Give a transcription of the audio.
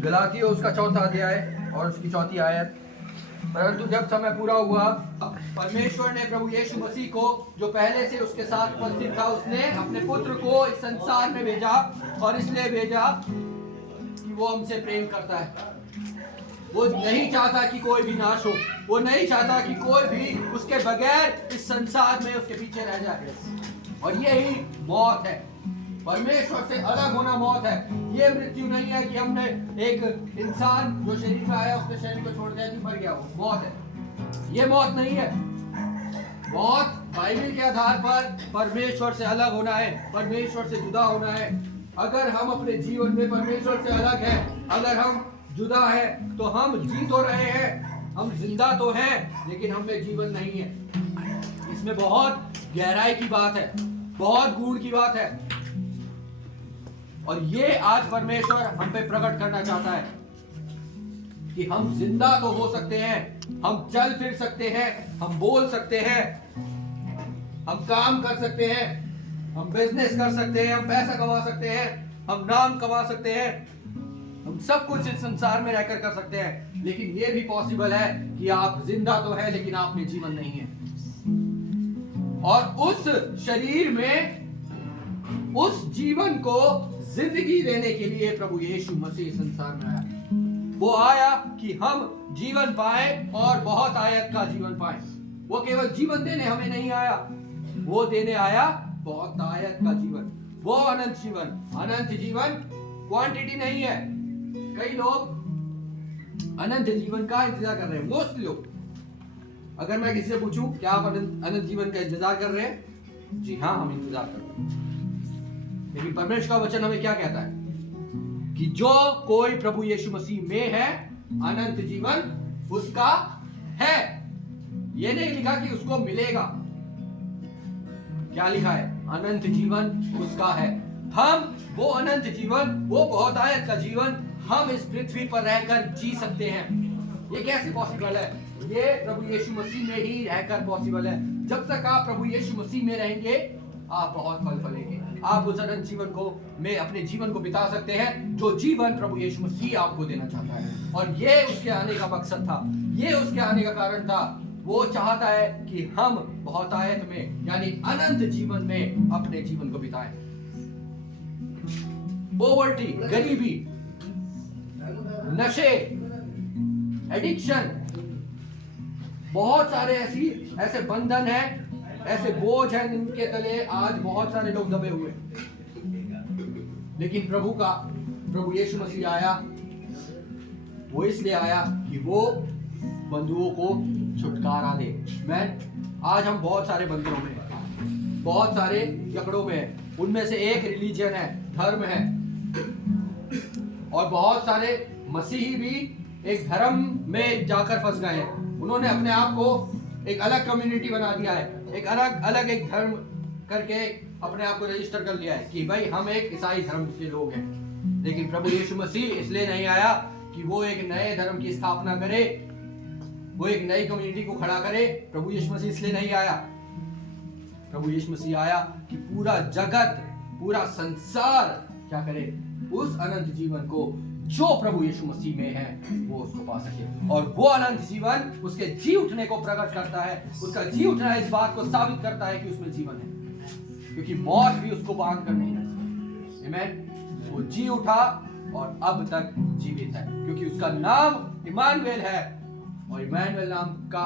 गलातियों उसका 4था अध्याय और उसकी 4थी आयत। परंतु जब समय पूरा हुआ, परमेश्वर ने प्रभु यीशु मसीह को, जो पहले से उसके साथ उपस्थित था, उसने अपने पुत्र को इस संसार में भेजा, और इसलिए भेजा कि वो हमसे प्रेम करता है। वो नहीं चाहता कि कोई भी नाश हो, वो नहीं चाहता कि कोई भी उसके बगैर इस संसार में उसके पीछे रह जाए। और यही मौत है, परमेश्वर से अलग होना मौत है। ये मृत्यु नहीं है कि हमने एक इंसान जो शरीर में आया उसके शरीर को छोड़ दिया कि मर गया, वो मौत है। ये मौत नहीं है। मौत बाइबल के आधार पर परमेश्वर से अलग होना है, परमेश्वर से जुदा होना है। अगर हम अपने जीवन में परमेश्वर से अलग है, अगर हम जुदा है, तो हम जी तो रहे हैं, हम जिंदा तो हैं, लेकिन हम में जीवन नहीं है। इसमें बहुत गहराई की बात है, बहुत गूढ़ की बात है। और ये आज परमेश्वर हम पे प्रकट करना चाहता है कि हम जिंदा तो हो सकते हैं, हम चल फिर सकते हैं, हम बोल सकते हैं, हम काम कर सकते हैं, हम बिजनेस कर सकते हैं, हम पैसा कमा सकते हैं, हम नाम कमा सकते हैं, हम सब कुछ इस संसार में रहकर कर सकते हैं। लेकिन ये भी पॉसिबल है कि आप जिंदा तो है, लेकिन आप में जीवन नहीं है। और उस शरीर में उस जीवन को जिंदगी देने के लिए प्रभु यीशु मसीह संसार में आया। वो आया कि हम जीवन पाए और बहुत आयत का जीवन पाए। वो केवल जीवन देने हमें नहीं आया, वो देने आया बहुत आयत का जीवन, वो अनंत जीवन। अनंत जीवन क्वांटिटी नहीं है। कई लोग अनंत जीवन का इंतजार कर रहे हैं, मोस्टली लोग। अगर मैं किसी से पूछूं क्या आप अनंत जीवन का इंतजार कर रहे हैं, जी हाँ, हम इंतजार कर रहे हैं। लेकिन परमेश्वर का वचन हमें क्या कहता है कि जो कोई प्रभु यीशु मसीह में है, अनंत जीवन उसका है। ये नहीं लिखा कि उसको मिलेगा, क्या लिखा है? अनंत जीवन उसका है। हम वो अनंत जीवन, वो बहुत आयत का जीवन हम इस पृथ्वी पर रहकर जी सकते हैं। ये कैसे पॉसिबल है? ये प्रभु यीशु मसीह में ही रहकर पॉसिबल है। जब तक आप प्रभु यीशु मसीह में रहेंगे, आप बहुत फल फलेंगे। आप उस अनंत जीवन को में अपने जीवन को बिता सकते हैं, जो जीवन प्रभु यीशु मसीह आपको देना चाहता है। और ये उसके आने का मकसद था, ये उसके आने का कारण था। वो चाहता है कि हम बहुत आयत में, यानी अनंत जीवन में अपने जीवन को बिताएं। पॉवर्टी, गरीबी, नशे, एडिक्शन, बहुत सारे ऐसे बंधन हैं, ऐसे बोझ हैं जिनके तले आज बहुत सारे लोग दबे हुए। लेकिन प्रभु यीशु मसीह आया, वो इसलिए आया कि वो बंधुओं को छुटकारा दे। आज हम बहुत सारे बंधनों में हैं, बहुत सारे जकड़ों में हैं। उनमें से एक रिलीजन है, धर्म है। और बहुत सारे मसीही भी एक धर्म में जाकर फंस गए हैं। उन्होंने अपने आप को एक अलग कम्युनिटी बना दिया है, एक अलग एक धर्म करके अपने आप को रजिस्टर कर लिया है कि भाई हम एक ईसाई धर्म के लोग हैं। लेकिन प्रभु यीशु मसीह इसलिए नहीं आया कि वो एक नए धर्म की स्थापना करे, वो एक नई कम्युनिटी को खड़ा करे। प्रभु यीशु मसीह इसलिए नहीं आया। प्रभु यीशु मसीह आया कि पूरा जगत, पूरा संसार क्या करे? उस अनंत जीवन को जो प्रभु यीशु मसीह में है, वो उसको पा सके। और वो अनंत जीवन उसके जी उठने को प्रकट करता है। उसका जी उठना इस बात को साबित करता है कि उसमें जीवन है, क्योंकि मौत भी उसको बांध कर नहीं रखती। आमीन। वो जी उठा और अब तक जीवित है, क्योंकि उसका नाम इमानुएल है। और इमानुएल नाम का